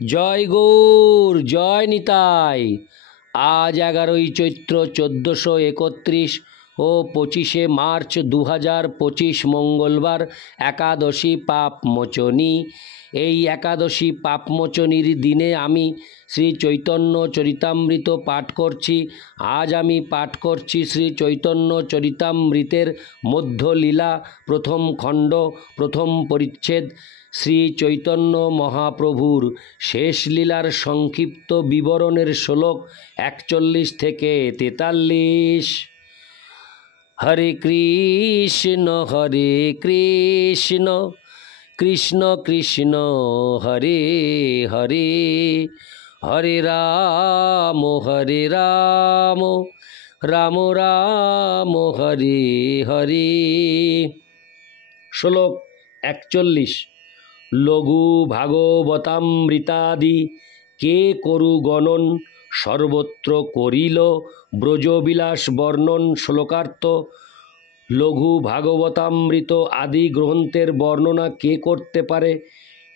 জয় গৌর, জয় নিতাই। আজ 11ই চৈত্র 1431 ও 25শে মার্চ 2025 মঙ্গলবার, একাদশী পাপমোচনী। এই একাদশী পাপমোচনীর দিনে আমি শ্রী চৈতন্য চরিতামৃত পাঠ করছি। আজ আমি পাঠ করছি শ্রী চৈতন্য চরিতামৃতের মধ্যলীলা প্রথম খণ্ড, প্রথম পরিচ্ছেদ, শ্রী চৈতন্য মহাপ্রভুর শেষ লীলার সংক্ষিপ্ত বিবরণের শ্লোক 41 থেকে 43। হরে কৃষ্ণ কৃষ্ণ কৃষ্ণ হরে হরে, হরে রাম রাম রাম হরে হরে। শ্লোক 41। লঘু ভাগবতামৃতাদি কে করু গণন, সর্বত্র করিল ব্রজবিলাস বর্ণন। শ্লোকার্থ: লঘু ভাগবতামৃত আদি গ্রন্থের বর্ণনা কে করতে পারে?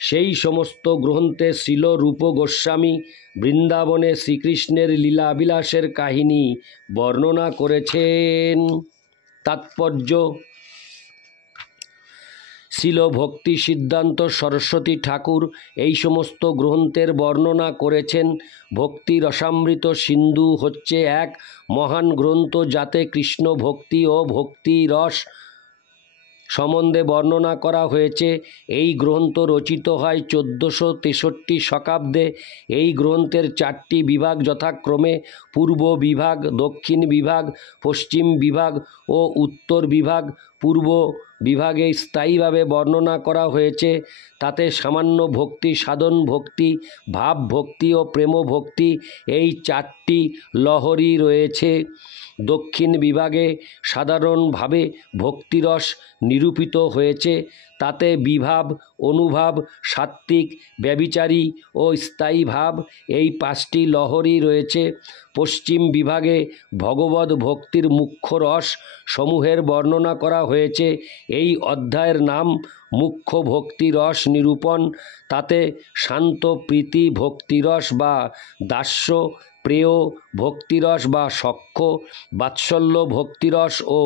সেই সমস্ত গ্রন্থে শ্রীল রূপ গোস্বামী বৃন্দাবনে শ্রীকৃষ্ণের লীলাবিলাসের কাহিনী বর্ণনা করেছেন। তাৎপর্য: শ্রীল ভক্তি সিদ্ধান্ত সরস্বতী ঠাকুর এই সমস্ত গ্রন্থের বর্ণনা করেছেন। ভক্তি রসামৃত সিন্ধু হচ্ছে এক মহান গ্রন্থ, যাতে কৃষ্ণ ভক্তি ও ভক্তি রস সম্বন্ধে বর্ণনা করা হয়েছে। এই গ্রন্থ রচিত হয় 1463 শতাব্দে। এই গ্রন্থের 4টি বিভাগ যথাক্রমে পূর্ব বিভাগ, দক্ষিণ বিভাগ, পশ্চিম বিভাগ ও উত্তর বিভাগ। পূর্ব বিভাগে স্থায়ীভাবে বর্ণনা করা হয়েছে। তাতে সামান্য ভক্তি, সাধন ভক্তি, ভাব ভক্তি ও প্রেম ভক্তি, এই 4টি লহরী রয়েছে। দক্ষিণ বিভাগে সাধারণভাবে ভক্তিরস নিরূপিত হয়েছে। তাতে বিভাব, অনুভাব, সাত্ত্বিক, ব্যভিচারী ও স্থায়ী ভাব, এই 5টি লহরী রয়েছে। পশ্চিম বিভাগে ভগবদ ভক্তির মুখ্য রস সমূহের বর্ণনা করা হয়েছে। এই অধ্যায়ের নাম মুখ্য ভক্তি রস নিরূপণ। তাতে শান্ত প্রীতি ভক্তিরস বা দাস্য, প্রেয় ভক্তিরস বা সখ্য, বাৎসল্য ভক্তিরস ও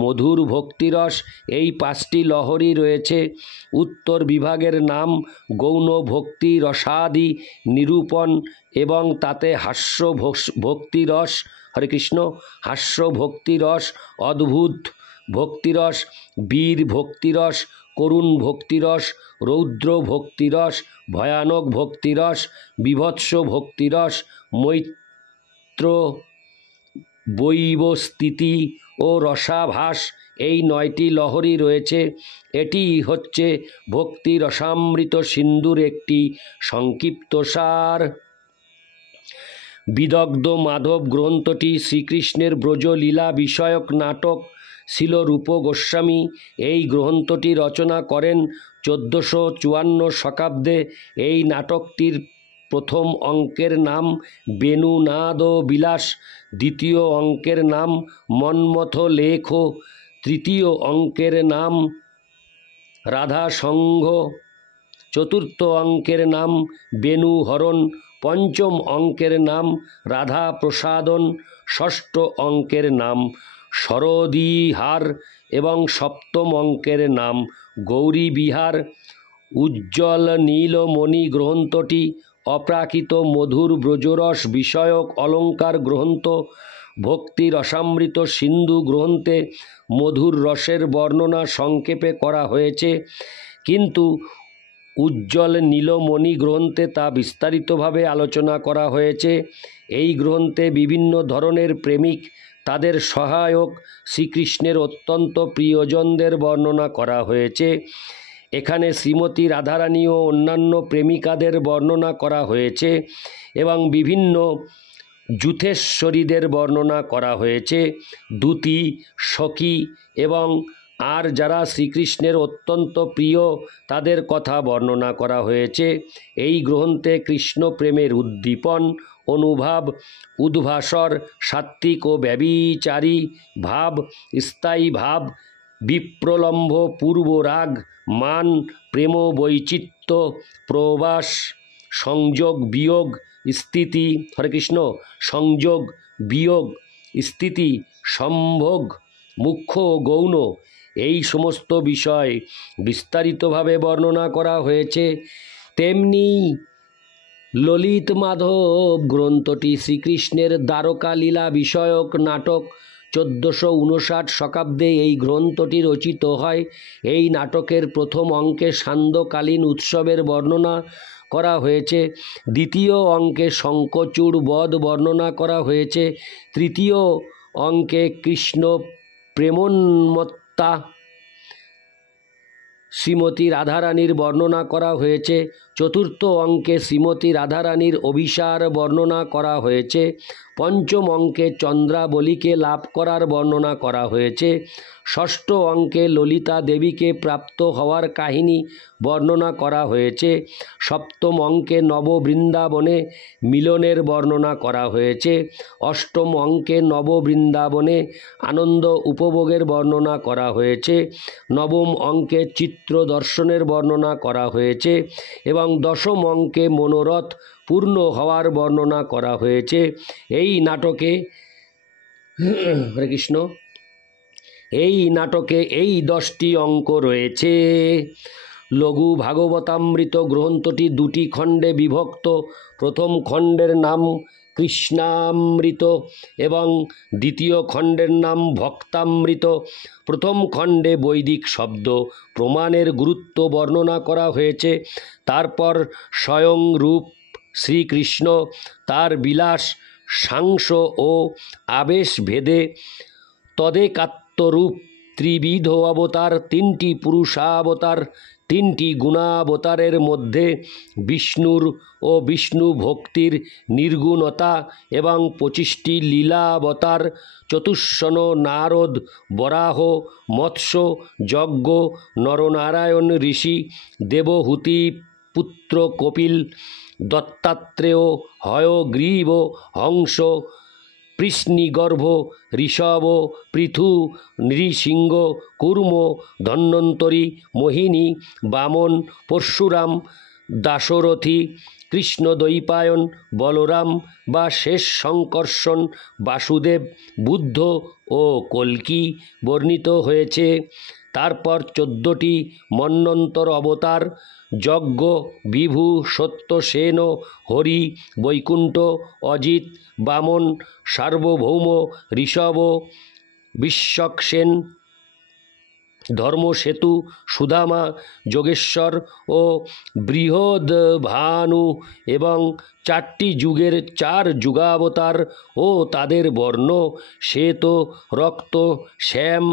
মধুর ভক্তিরস, এই 5টি লহরী রয়েছে। উত্তর বিভাগের নাম গৌণ ভক্তি রসাদি নিরূপণ এবং তাতে হাস্য ভক্তিরস, হরে কৃষ্ণ, হাস্য ভক্তিরস, অদ্ভুত ভক্তিরস, বীর ভক্তিরস, করুণ ভক্তিরস, রৌদ্র ভক্তিরস, ভয়ানক ভক্তিরস, বীভৎস ভক্তিরস, মৈত্র বৈবস্থিতি ও রসাভাস, এই 9টি লহরী রয়েছে। এটি হচ্ছে ভক্তি রসামৃত সিন্ধুর একটি সংক্ষিপ্তসার। বিদগ্ধ মাধব গ্রন্থটি শ্রীকৃষ্ণের ব্রজলীলা বিষয়ক নাটক। শ্রীল রূপ গোস্বামী এই গ্রন্থটি রচনা করেন 1454 শতাব্দে। এই নাটকটির প্রথম অঙ্কের নাম বেণুনাদ বিলাস, দ্বিতীয় অঙ্কের নাম মন্মথ লেখ, তৃতীয় অঙ্কের নাম রাধা সংঘ, চতুর্থ অঙ্কের নাম বেণুহরণ, পঞ্চম অঙ্কের নাম রাধা প্রসাদন, ষষ্ঠ অঙ্কের নাম সরদীহার এবং সপ্তম অঙ্কের নাম গৌরী বিহার। উজ্জ্বল নীলমণি গ্রন্থটি অপ্রাকৃত মধুর ব্রজরস বিষয়ক অলঙ্কার গ্রন্থ। ভক্তি রসামৃত সিন্ধু গ্রন্থে মধুর রসের বর্ণনা সংক্ষেপে করা হয়েছে, কিন্তু উজ্জ্বল নীলমণি গ্রন্থে তা বিস্তারিতভাবে আলোচনা করা হয়েছে। এই গ্রন্থে বিভিন্ন ধরনের প্রেমিক, তাদের সহায়ক, শ্রীকৃষ্ণের অত্যন্ত প্রিয়জনদের বর্ণনা করা হয়েছে। এখানে শ্রীমতী রাধারানী ও অন্যান্য প্রেমিকাদের বর্ণনা করা হয়েছে এবং বিভিন্ন যূথেশ্বরীদের বর্ণনা করা হয়েছে, দ্যুতি, সখী এবং আর যারা শ্রীকৃষ্ণের অত্যন্ত প্রিয় তাদের কথা বর্ণনা করা হয়েছে। এই গ্রন্থে কৃষ্ণ প্রেমের উদ্দীপন, অনুভাব, উদ্ভাসর, সাত্ত্বিক ও ব্যভিচারী ভাব, স্থায়ী ভাব, বিপ্রলম্ভ পূর্বরাগ, মান, প্রেম বৈচিত্র্য, প্রবাস, সংযোগ বিয়োগ স্থিতি, হরে কৃষ্ণ, সংযোগ বিয়োগ স্থিতি, সম্ভোগ, মুখ্য ও গৌণ, এই সমস্ত বিষয় বিস্তারিতভাবে বর্ণনা করা হয়েছে। তেমনি ললিত মাধব গ্রন্থটি শ্রীকৃষ্ণের দ্বারকা লীলা বিষয়ক নাটক। 1459 শকাব্দে এই গ্রন্থটি রচিত হয়। এই নাটকের প্রথম অঙ্কে সান্ধ্যকালীন উৎসবের বর্ণনা করা হয়েছে, দ্বিতীয় অঙ্কে শঙ্খচূড় বধ বর্ণনা করা হয়েছে, তৃতীয় অঙ্কে কৃষ্ণ প্রেমোন্মত্তা শ্রীমতী রাধারানীর বর্ণনা করা হয়েছে, চতুর্থ অঙ্কে শ্রীমতী রাধারানীর অভিসার বর্ণনা করা হয়েছে, পঞ্চম অঙ্কে চন্দ্রাবলীকে লাভ করার বর্ণনা করা হয়েছে, ষষ্ঠ অঙ্কে ললিতা দেবীকে প্রাপ্ত হওয়ার কাহিনী বর্ণনা করা হয়েছে, সপ্তম অঙ্কে নববৃন্দাবনে মিলনের বর্ণনা করা হয়েছে, অষ্টম অঙ্কে নববৃন্দাবনে আনন্দ উপভোগের বর্ণনা করা হয়েছে, নবম অঙ্কে চিত্র দর্শনের বর্ণনা করা হয়েছে এবং দশম অঙ্কে মনোরথ পূর্ণ হওয়ার বর্ণনা করা হয়েছে। এই নাটকে হরে কৃষ্ণ, এই নাটকে এই 10টি অঙ্ক রয়েছে। লঘু ভাগবতামৃত গ্রন্থটি 2টি খণ্ডে বিভক্ত। প্রথম খণ্ডের নাম কৃষ্ণামৃত এবং দ্বিতীয় খণ্ডের নাম ভক্তামৃত। প্রথম খণ্ডে বৈদিক শব্দ প্রমাণের গুরুত্ব বর্ণনা করা হয়েছে। তারপর স্বয়ং রূপ শ্রীকৃষ্ণ, তার বিলাস, সাংস ও আবেশ ভেদে তদেকাত্মরূপ, ত্রিবিধ অবতার, 3টি পুরুষাবতার, 3টি গুণাবতারের মধ্যে বিষ্ণুর ও বিষ্ণু ভক্তির নির্গুণতা এবং 25টি লীলাবতার, চতুষ্ষণ নারদ, বরাহ, মৎস্য, যজ্ঞ, নরনারায়ণ ঋষি, দেবহূতি পুত্র কপিল, দত্তাত্রেয়, হয়গ্রীব, হংস, কৃষ্ণিগর্ভ, ঋষভ, পৃথু, নৃসিংহ, কূর্ম, ধন্বন্তরী, মোহিনী, বামন, পরশুরাম, দাশরথী, কৃষ্ণদ্বৈপায়ন, বলরাম বা শেষ সংকর্ষণ, বাসুদেব, বুদ্ধ ও কল্কি বর্ণিত হয়েছে। তারপর 14টি মন্বন্তর অবতার যজ্ঞ, বিভু, সত্যসেন, হরি, বৈকুণ্ঠ, অজিত, বামন, সার্বভৌম, ঋষভ, বিশ্বক্সেন, ধর্মসেতু, সুদামা, যোগেশ্বর ও বৃহদ্ভানু এবং 4টি যুগের 4 যুগাবতার ও তাদের বর্ণ শ্বেত, রক্ত, শ্যাম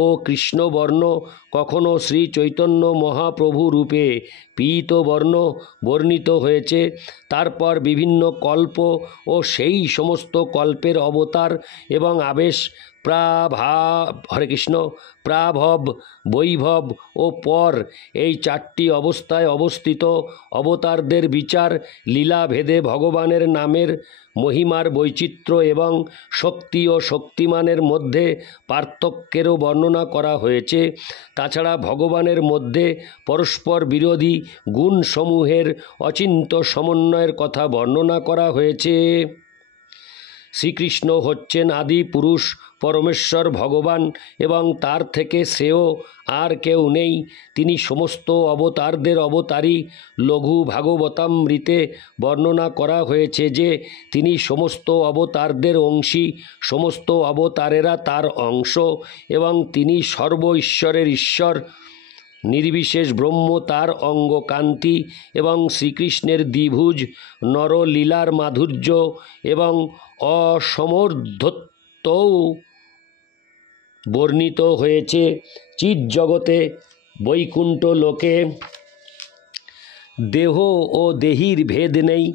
ও কৃষ্ণবর্ণ, কখনো শ্রী চৈতন্য মহাপ্রভু রূপে পীতবর্ণ বর্ণিত হয়েছে। তারপর বিভিন্ন কল্প ও সেই সমস্ত কল্পের অবতার এবং আবেশ, হরে কৃষ্ণ, প্রাভব, বৈভব ও পর, এই 4টি অবস্থায় অবস্থিত অবতারদের বিচার, লীলাভেদে ভগবানের নামের মহিমার বৈচিত্র্য এবং শক্তি ও শক্তিমানের মধ্যে পার্থক্যেরও বর্ণনা করা হয়েছে। তাছাড়া ভগবানের মধ্যে পরস্পর বিরোধী গুণসমূহের অচিন্ত সমন্বয়ের কথা বর্ণনা করা হয়েছে। শ্রীকৃষ্ণ হচ্ছেন আদি পুরুষ, পরমেশ্বর ভগবান এবং তার থেকে শ্রেয় আর কেউ নেই। তিনি সমস্ত অবতারদের অবতারী। লঘু ভাগবতামৃতে বর্ণনা করা হয়েছে যে তিনি সমস্ত অবতারদের অংশী, সমস্ত অবতারেরা তার অংশ এবং তিনি সর্ব ঈশ্বরের ঈশ্বর। নির্বিশেষ ব্রহ্ম তার অঙ্গকান্তি এবং শ্রীকৃষ্ণের দ্বিভুজ নরলীলার মাধুর্য এবং অসমর্থত্বও বর্ণিত হয়েছে। চিৎ জগতে বৈকুণ্ঠ লোকে দেহ ও দেহীর ভেদ নেই।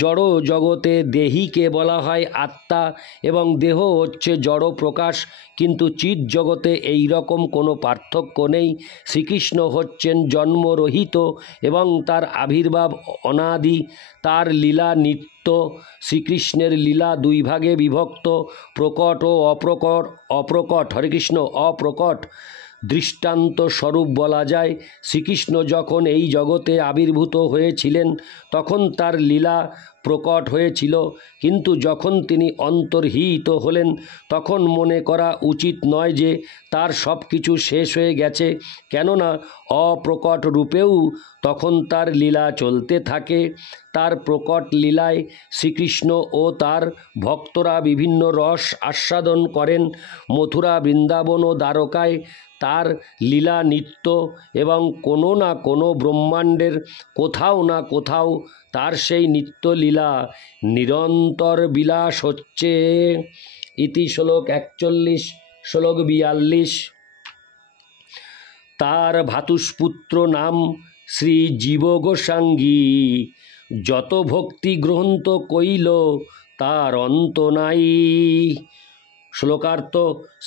জড় জগতে দেহীকে বলা হয় আত্মা এবং দেহ হচ্ছে জড় প্রকাশ, কিন্তু চিৎ জগতে এই রকম কোনো পার্থক্য নেই। শ্রীকৃষ্ণ হচ্ছেন জন্মরহিত এবং তার আবির্ভাব অনাদি, তার লীলা নিত্য। শ্রীকৃষ্ণের লীলা 2 ভাগে বিভক্ত, প্রকট ও অপ্রকট। হরে কৃষ্ণ, অপ্রকট দৃষ্টান্ত স্বরূপ বলা যায়, শ্রীকৃষ্ণ যখন এই জগতে আবির্ভূত হয়েছিলেন তখন তার লীলা প্রকট হয়েছিল, কিন্তু যখন তিনি অন্তর্হিত হলেন তখন মনে করা উচিত নয় যে তার সব কিছু শেষ হয়ে গেছে, কেননা অপ্রকট রূপেও তখন তার লীলা চলতে থাকে। তার প্রকট লীলায় শ্রীকৃষ্ণ ও তার ভক্তরা বিভিন্ন রস আস্বাদন করেন। মথুরা, বৃন্দাবন ও দ্বারকায় তার লীলা নিত্য, এবং কোনো না কোনো ব্রহ্মাণ্ডের কোথাও না কোথাও তার সেই নিত্য লীলা নিরন্তর বিলাস হচ্ছে। ইতি শ্লোক 41, শ্লোক 42। তার ভাতুষপুত্র নাম শ্রী জীব গোসাঙ্গী, যত ভক্তি গ্রন্থ কইল তার অন্ত নাই। শ্লোকার্থ: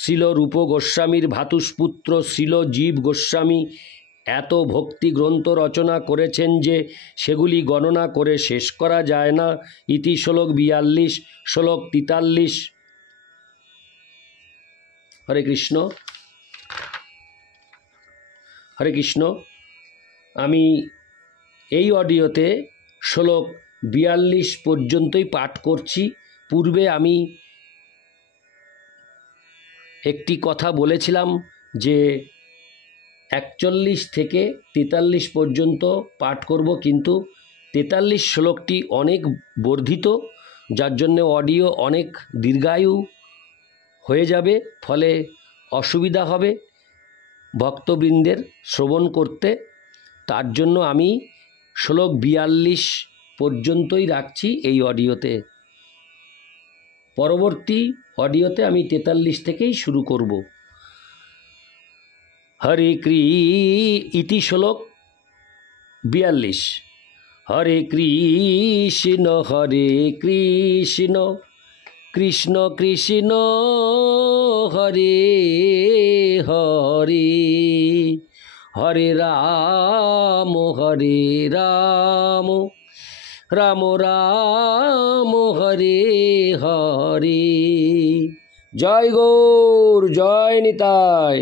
শ্রীল রূপ গোস্বামীর ভাতুষপুত্র শ্রীল জীব গোস্বামী এত ভক্তি গ্রন্থ রচনা করেছেন যে সেগুলি গণনা করে শেষ করা যায় না। ইতি শ্লোক 42, শ্লোক 43। হরে কৃষ্ণ, হরে কৃষ্ণ। আমি এই অডিওতে শ্লোক 42 পর্যন্তই পাঠ করছি। পূর্বে আমি একটি কথা বলেছিলাম যে 41 থেকে 43 পর্যন্ত পাঠ করব, কিন্তু 43 শ্লোকটি অনেক বর্ধিত, যার জন্য অডিও অনেক দীর্ঘায়ু হয়ে যাবে, ফলে অসুবিধা হবে ভক্তবৃন্দের শ্রবণ করতে। তার জন্য আমি শ্লোক 42 পর্যন্তই রাখছি এই অডিওতে। পরবর্তী অডিওতে আমি 43 থেকেই শুরু করব। হরে ইতি শ্লোক 42। হরে কৃষ্ণ কৃষ্ণ কৃষ্ণ হরে হরে, হরে রাম রাম রাম হরে হরে। জয় গৌর, জয় নিতাই।